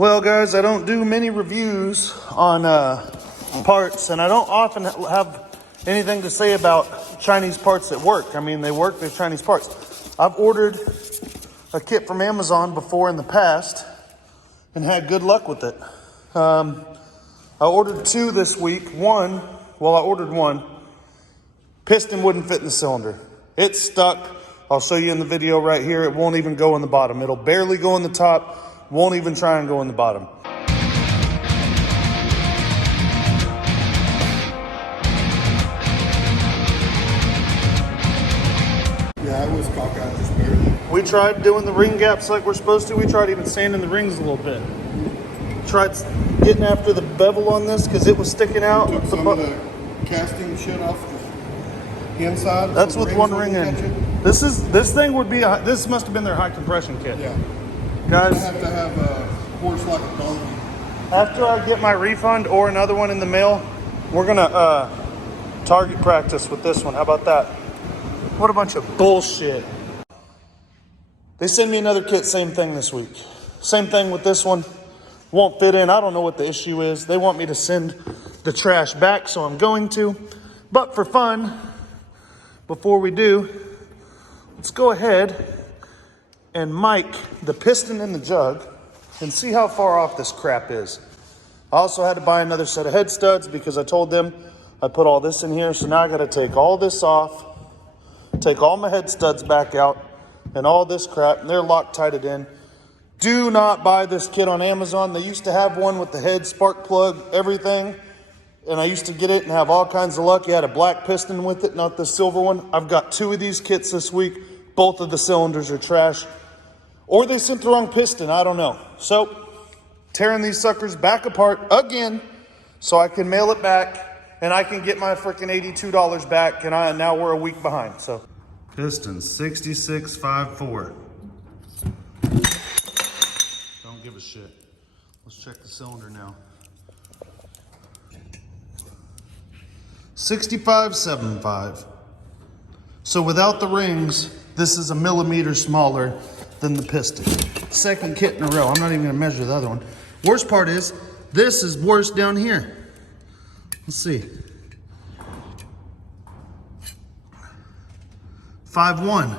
Well, guys, I don't do many reviews on parts, and I don't often have anything to say about Chinese parts that work. I mean, they work, they're Chinese parts. I've ordered a kit from Amazon before in the past and had good luck with it. I ordered two this week. I ordered one. Piston wouldn't fit in the cylinder. It's stuck. I'll show you in the video right here. It won't even go in the bottom. It'll barely go in the top. Won't even try and go in the bottom. Yeah, it was cockeyed just barely. We tried doing the ring gaps like we're supposed to. We tried even sanding the rings a little bit. Tried getting after the bevel on this because it was sticking out. Took some of the casting shit off the inside. That's with one ring in. This thing would be this must have been their high compression kit. Yeah. Guys, I have to have a horse like a donkey. After I get my refund or another one in the mail, we're gonna target practice with this one. How about that? What a bunch of bullshit. They send me another kit, same thing this week. Same thing with this one. Won't fit in. I don't know what the issue is. They want me to send the trash back, so I'm going to. But for fun, before we do, let's go ahead and mic the piston in the jug and see how far off this crap is. I also had to buy another set of head studs because I told them I put all this in here. So now I got to take all this off, take all my head studs back out and all this crap, and they're Loctited in. Do not buy this kit on Amazon. They used to have one with the head, spark plug, everything. And I used to get it and have all kinds of luck. You had a black piston with it, not the silver one. I've got two of these kits this week. Both of the cylinders are trash. Or they sent the wrong piston, I don't know. So, tearing these suckers back apart again so I can mail it back and I can get my freaking $82 back, and now we're a week behind. So, piston 6654. Don't give a shit. Let's check the cylinder now. 6575. So without the rings, this is a millimeter smaller than the piston. Second kit in a row. I'm not even gonna measure the other one. Worst part is, this is worse down here. Let's see. 5.1.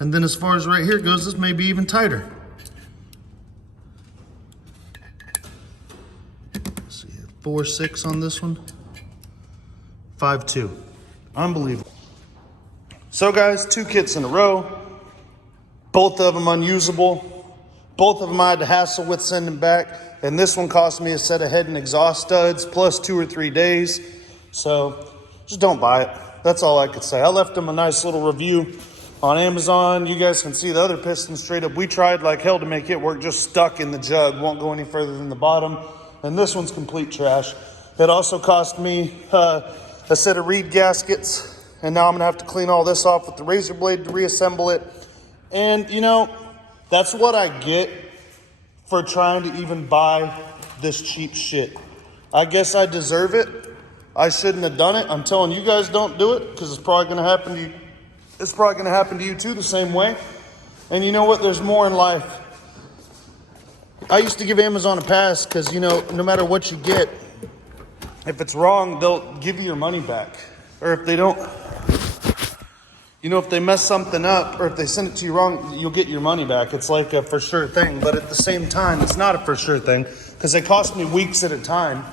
And then as far as right here goes, this may be even tighter. Let's see, 4.6 on this one. 5.2. Unbelievable. So guys, two kits in a row. Both of them unusable. Both of them I had to hassle with sending back. And this one cost me a set of head and exhaust studs plus 2 or 3 days. So just don't buy it. That's all I could say. I left them a nice little review on Amazon. You guys can see the other piston straight up. We tried like hell to make it work, just stuck in the jug. Won't go any further than the bottom. And this one's complete trash. It also cost me a set of reed gaskets. And now I'm gonna have to clean all this off with the razor blade to reassemble it. And you know, that's what I get for trying to even buy this cheap shit. I guess I deserve it. I shouldn't have done it. I'm telling you guys, don't do it, because it's probably gonna happen to you. It's probably gonna happen to you too the same way. And you know what? There's more in life. I used to give Amazon a pass because, you know, no matter what you get, if it's wrong, they'll give you your money back. Or if they don't, you know, if they mess something up or if they send it to you wrong, you'll get your money back. It's like a for sure thing. But at the same time, it's not a for sure thing because they cost me weeks at a time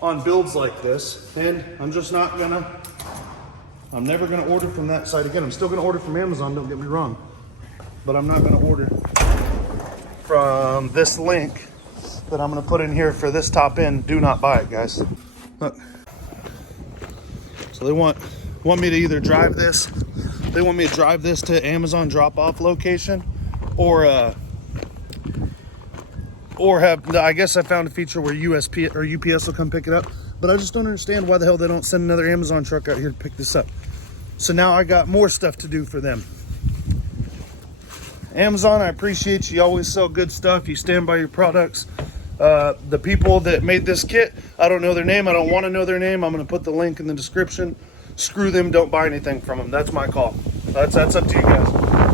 on builds like this. And I'm never gonna order from that site again. I'm still gonna order from Amazon, don't get me wrong. But I'm not gonna order from this link that I'm gonna put in here for this top end. Do not buy it, guys. Look. So they want me to either drive this. They want me to drive this to Amazon drop-off location, or have. I guess I found a feature where USP or UPS will come pick it up. But I just don't understand why the hell they don't send another Amazon truck out here to pick this up. So now I got more stuff to do for them. Amazon, I appreciate you. You always sell good stuff. You stand by your products. The people that made this kit, I don't know their name. I don't want to know their name. I'm going to put the link in the description. Screw them. Don't buy anything from them. That's my call. That's up to you guys.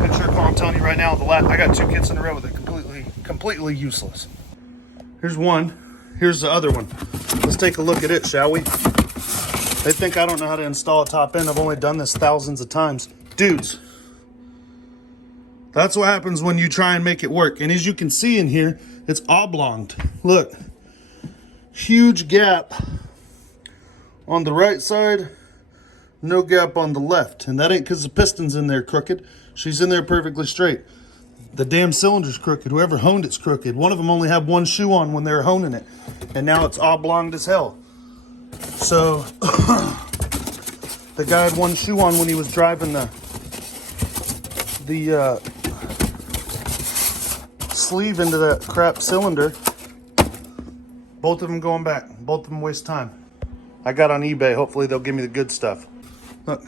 It's your call. I'm telling you right now. I got two kits in a row with it completely completely useless. Here's one. Here's the other one. Let's take a look at it, shall we? They think I don't know how to install a top end. I've only done this thousands of times. Dudes, that's what happens when you try and make it work. And as you can see in here, it's oblonged. Look, huge gap on the right side, no gap on the left. And that ain't because the piston's in there crooked. She's in there perfectly straight. The damn cylinder's crooked. Whoever honed it's crooked. One of them only had one shoe on when they were honing it. And now it's oblonged as hell. So, the guy had one shoe on when he was driving the sleeve into that crap cylinder. Both of them going back. Both of them waste time. I got on eBay. Hopefully they'll give me the good stuff. Look.